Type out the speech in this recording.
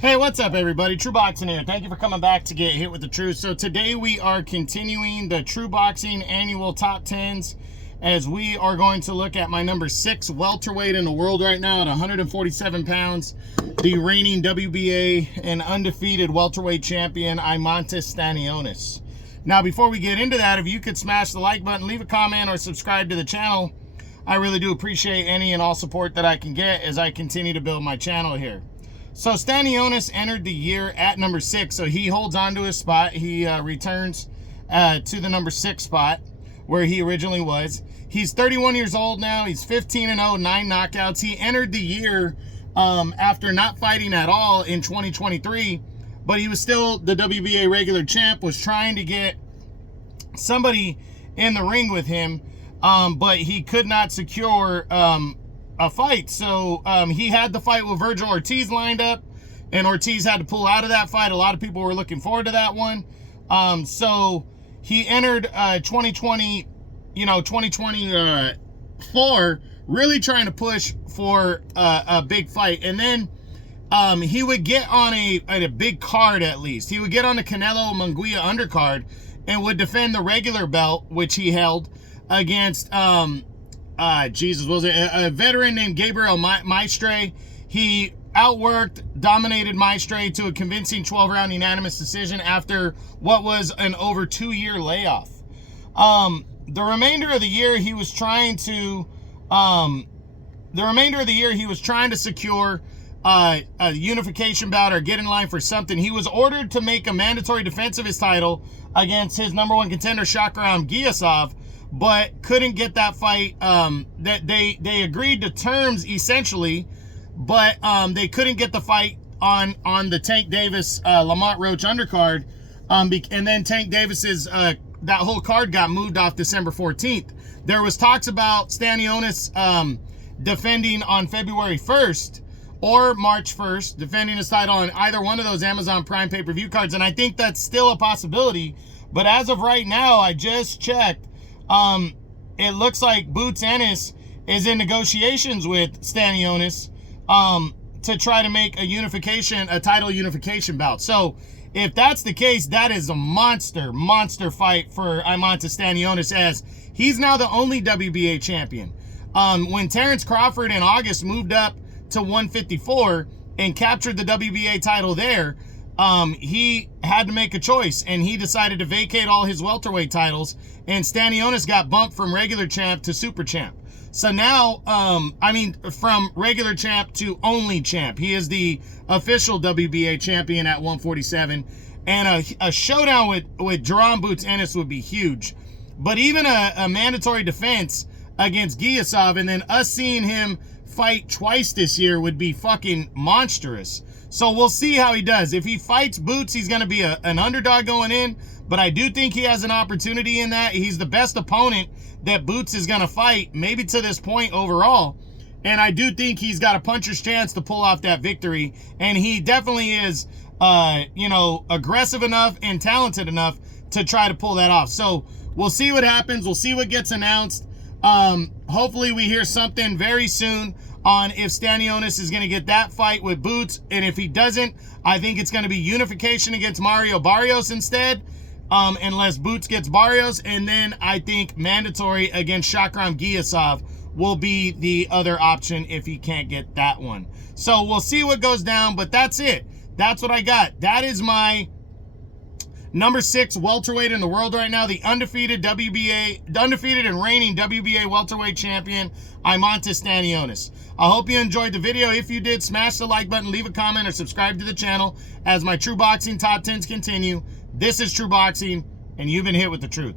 Hey, what's up, everybody? True Boxing here. Thank you for coming back to get hit with the truth. So today we are continuing the True Boxing annual top 10s as we are going to look at my number 6 welterweight in the world right now at 147 pounds, the reigning WBA and undefeated welterweight champion, Eimantas Stannionis. Now, before we get into that, if you could smash the like button, leave a comment, or subscribe to the channel, I really do appreciate any and all support that I can get as I continue to build my channel here. So Stannionis entered the year at number 6, so he holds on to his spot. He returns to the number 6 spot where he originally was. He's 31 years old now. He's 15-0, 9 knockouts. He entered the year after not fighting at all in 2023, but he was still the WBA regular champ, was trying to get somebody in the ring with him, but he could not secure a fight. So he had the fight with Virgil Ortiz lined up, and Ortiz had to pull out of that fight. A lot of people were looking forward to that one. So he entered 2024 really trying to push for a big fight. And then he would get on a big card, at least. He would get on the Canelo Munguia undercard and would defend the regular belt, which he held against was it a veteran named Gabriel Maestre. He outworked, dominated Maestre to a convincing 12-round unanimous decision after what was an over 2-year layoff. The remainder of the year he was trying to secure a unification bout or get in line for something. He was ordered to make a mandatory defense of his title against his number 1 contender, Shakram Giyasov, but couldn't get that fight. That they agreed to terms essentially, but they couldn't get the fight on the Tank Davis Lamont Roach undercard, and then Tank Davis's that whole card got moved off December 14th. There was talks about Stannionis defending on February 1st or March 1st, defending his title on either one of those Amazon Prime pay-per-view cards, and I think that's still a possibility. But as of right now, I just checked. It looks like Boots Ennis is in negotiations with Stannionis to try to make a title unification bout. So if that's the case, that is a monster fight for Eimantas Stannionis, as he's now the only WBA champion. When Terrence Crawford in August moved up to 154 and captured the WBA title there, he had to make a choice, and he decided to vacate all his welterweight titles, and Stannionis got bumped from regular champ to super champ. So now, from regular champ to only champ. He is the official WBA champion at 147, and a showdown with Jerome Boots Ennis would be huge. But even a mandatory defense against Giyasov, and then us seeing him fight twice this year would be fucking monstrous. So we'll see how he does. If he fights Boots, he's going to be an underdog going in, but I do think he has an opportunity in that. He's the best opponent that Boots is going to fight, maybe to this point overall, and I do think he's got a puncher's chance to pull off that victory, and he definitely is, aggressive enough and talented enough to try to pull that off. So we'll see what happens. We'll see what gets announced. Hopefully we hear something very soon on if Stannionis is going to get that fight with Boots, and if he doesn't, I think it's going to be unification against Mario Barrios instead, unless Boots gets Barrios, and then I think mandatory against Shakram Giyasov will be the other option if he can't get that one. So we'll see what goes down, but that's it. That's what I got. That is my number 6 welterweight in the world right now, the undefeated and reigning WBA welterweight champion, Eimantas Stannionis. I hope you enjoyed the video. If you did, smash the like button, leave a comment, or subscribe to the channel as my True Boxing Top 10s continue. This is True Boxing, and you've been hit with the truth.